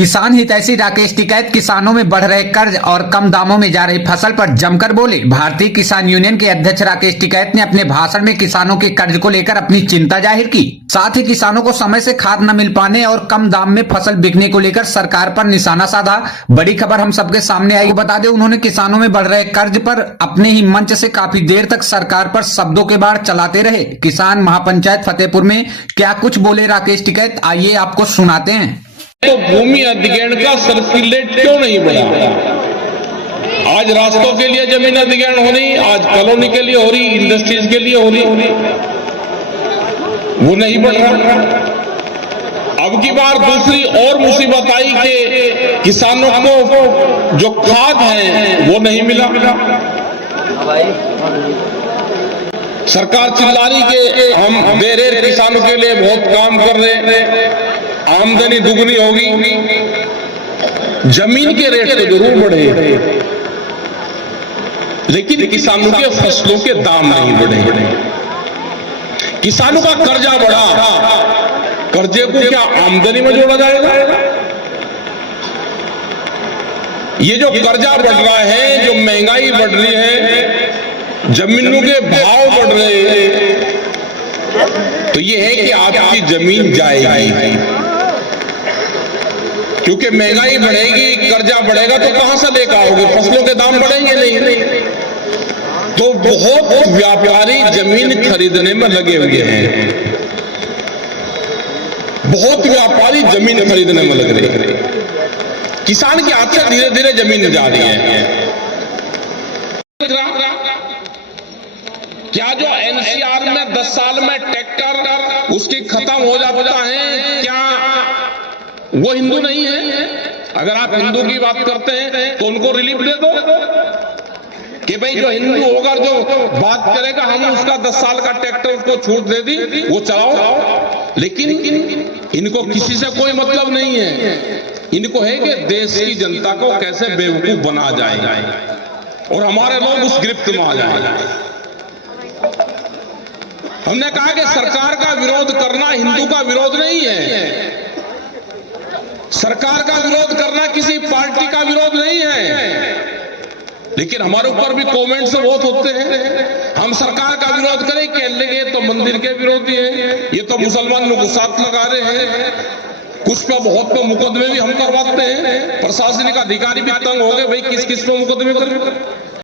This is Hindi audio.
किसान हितैषी राकेश टिकैत किसानों में बढ़ रहे कर्ज और कम दामों में जा रही फसल पर जमकर बोले। भारतीय किसान यूनियन के अध्यक्ष राकेश टिकैत ने अपने भाषण में किसानों के कर्ज को लेकर अपनी चिंता जाहिर की। साथ ही किसानों को समय से खाद न मिल पाने और कम दाम में फसल बिकने को लेकर सरकार पर निशाना साधा। बड़ी खबर हम सबके सामने आई। बता दें, उन्होंने किसानों में बढ़ रहे कर्ज पर अपने ही मंच से काफी देर तक सरकार पर शब्दों के बाढ़ चलाते रहे। किसान महापंचायत फतेहपुर में क्या कुछ बोले राकेश टिकैत, आइए आपको सुनाते हैं। तो भूमि अधिग्रहण का सर्कुलेट क्यों नहीं बढ़ा? आज रास्तों के लिए जमीन अधिग्रहण हो रही, आज कॉलोनी के लिए हो रही, इंडस्ट्रीज के लिए हो रही, वो नहीं बढ़ रहा। अब की बार दूसरी और मुसीबत आई कि किसानों को जो खाद है वो नहीं मिला। सरकार चिल्ला रही कि हम दे रहे, किसानों के लिए बहुत काम कर रहे हैं, आमदनी दुगनी होगी। जमीन के रेट तो जरूर बढ़े, लेकिन किसानों के फसलों के दाम नहीं बढ़े। किसानों का कर्जा बढ़ा, कर्जे को क्या आमदनी में जोड़ा जाएगा? ये जो कर्जा बढ़ रहा है, जो महंगाई बढ़ रही है, जमीनों के भाव बढ़ रहे हैं, तो ये है कि आपकी जमीन जाएगी, क्योंकि महंगाई बढ़ेगी, कर्जा बढ़ेगा, तो कहां से लेकर आओगे? फसलों के दाम बढ़ेंगे नहीं। तो बहुत व्यापारी जमीन खरीदने में लगे हुए हैं, बहुत व्यापारी जमीन खरीदने में लग रहे हैं। किसान के हाथ से धीरे धीरे जमीन जा रही है। क्या जो एनसीआर में 10 साल में ट्रैक्टर उसकी खत्म हो जाता है, क्या वो हिंदू नहीं है? अगर आप हिंदू की बात करते हैं तो उनको रिलीफ दे दो कि भाई जो हिंदू होगा, जो बात करेगा, हम उसका 10 साल का ट्रैक्टर उसको छूट दे दी, वो चलाओ। लेकिन इनको किसी से कोई मतलब नहीं है। इनको है कि देश की जनता को कैसे बेवकूफ बना जाए और हमारे लोग उस गिरफ्त में आ जाए। हमने कहा कि सरकार का विरोध करना हिंदू का विरोध नहीं है, सरकार का विरोध करना किसी पार्टी का विरोध नहीं है। लेकिन हमारे ऊपर भी कमेंट्स बहुत होते हैं, हम सरकार का विरोध करें, कह लेंगे तो मंदिर के विरोधी हैं, ये तो मुसलमानों को साथ लगा रहे हैं। कुछ पे बहुत पे मुकदमे भी हम करवाते हैं, प्रशासनिक अधिकारी भी तंग हो गए, भाई किस किस पे मुकदमे कर।